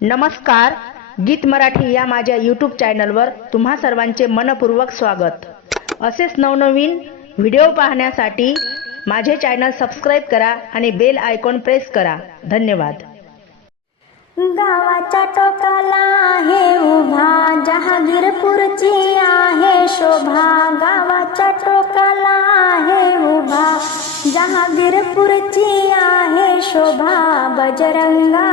नमस्कार गीत मराठी या माझ्या यूट्यूब चॅनलवर तुम्हा सर्वांचे मनपूर्वक स्वागत. असेच नवनवीन व्हिडिओ पाहण्यासाठी माझे चॅनल सबस्क्राईब करा आणि बेल आयकॉन प्रेस करा. धन्यवाद. गावाच्या टोकाला आहे उभा जहागीरपूरची आहे शोभा. गावाच्या टोकाला आहे उभा जहागीरपूरची आहे शोभा. बजरंगा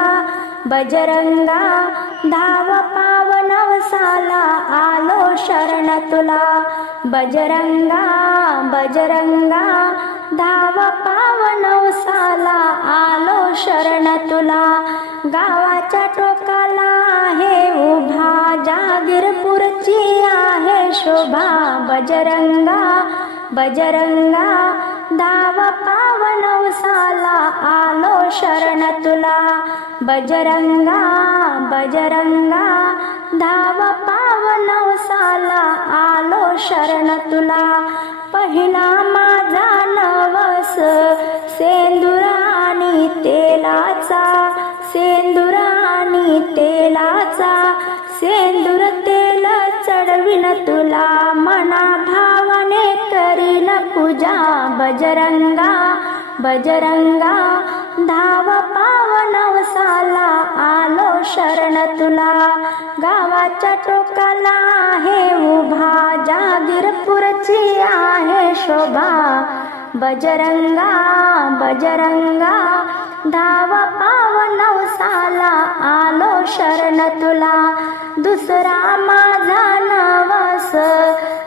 बजरंगा धाव पावनवसाला आलो शरण तुला. बजरंगा बजरंगा धाव पावनवसाला आलो शरण तुला. गावाच्या टोकाला आहे उभा जागीरपूरची आहे शोभा. बजरंगा बजरंगा धाव पावनवसाला शरण तुला. बजरंगा बजरंगा धाव पावनवसाला आलो शरण तुला. पहिला माझा नवस आणि तेलाचा सेंदुरानी तेलाचा. सेंदूर तेल चढविन तुला मना भावने करीन पूजा. बजरंगा बजरंगा धाव पावनवसाला आलो शरण तुला. गावाच्या टोकाला आहे उभा जागीरपूरची आहे शोभा. बजरंगा बजरंगा धाव पावनवसाला आलो शरण तुला. दुसरा माझा नवस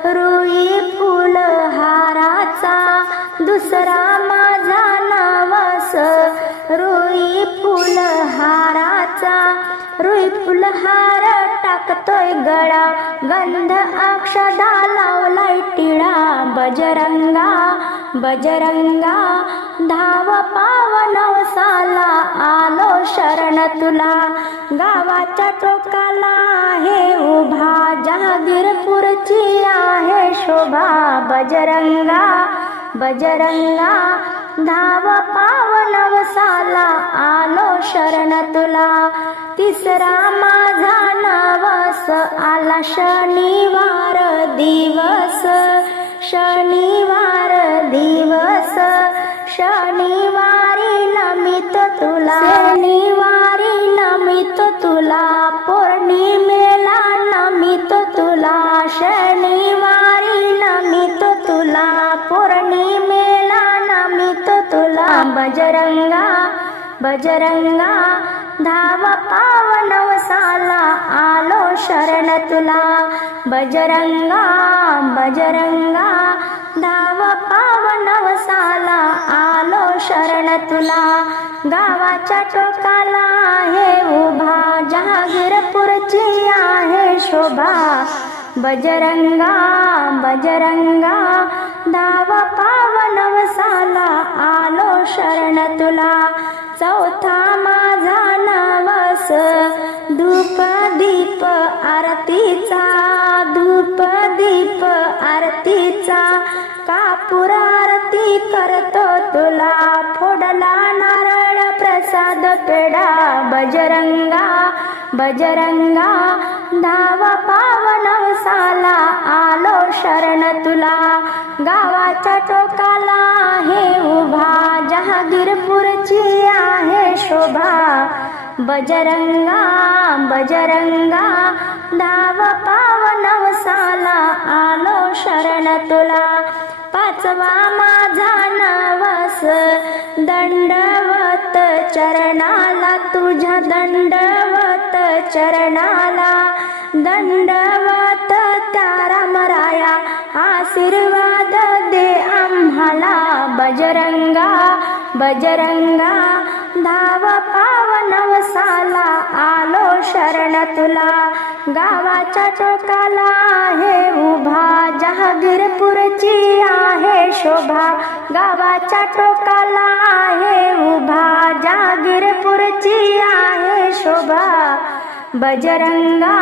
रुई फुल हाराचा. दुसरा माझा हार टाकतोय गळा. गंध अक्षदा लावलाय टिळा. बजरंगा बजरंगा धाव पावनवसाला आलो शरण तुला. गावाच्या टोकाला आहे उभा. जहागीरपूरची आहे शोभा. बजरंगा बजरंगा धाव पावनवसाला आलो शरण तुला. तिसरा माझा नवस आला शनिवार दिवस. शनिवार दिवस शनिवार बजरंगा बजरंगा धाव पावनवसाला आलो शरण तुला. बजरंगा बजरंगा धाव पावनवसाला आलो शरण तुला. गावाच्या टोकाला आहे उभा जहागीरपूरची आहे शोभा. बजरंगा बजरंगा धाव पावनवसाला आलो शरण तुला. चौथा माझा नावस धूप दीप आरतीचा. धूप दीप आरतीचा कापूर आरती करतो तुला. फोडला नारळ प्रसाद पेडा बजरंगा बजरंगा गावाच्या टोकाला आहे उभा जहागीरपूरची आहे शोभा. बजरंगा बजरंगा धाव पावनवसाला आलो शरण तुला. पाचवा माझा नवस दंडवत चरणाला. तुझ्या दंडवत चरणाला दंडवत त्या रामराया. आशीर्वाद बजरंगा बजरंगा धाव पावनवसाला आलो शरण तुला. गावाच्या टोकाला आहे उभा जहागीरपूरची आहे शोभा. गावाच्या टोकाला आहे उभा जहागीरपूरची आहे शोभा. बजरंगा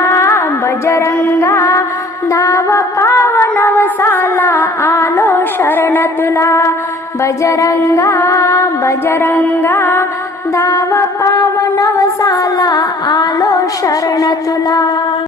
बजरंगा धाव पावनवसाला आलो शरण तुला. बजरंगा बजरंगा धाव पावनवसाला आलो शरण तुला.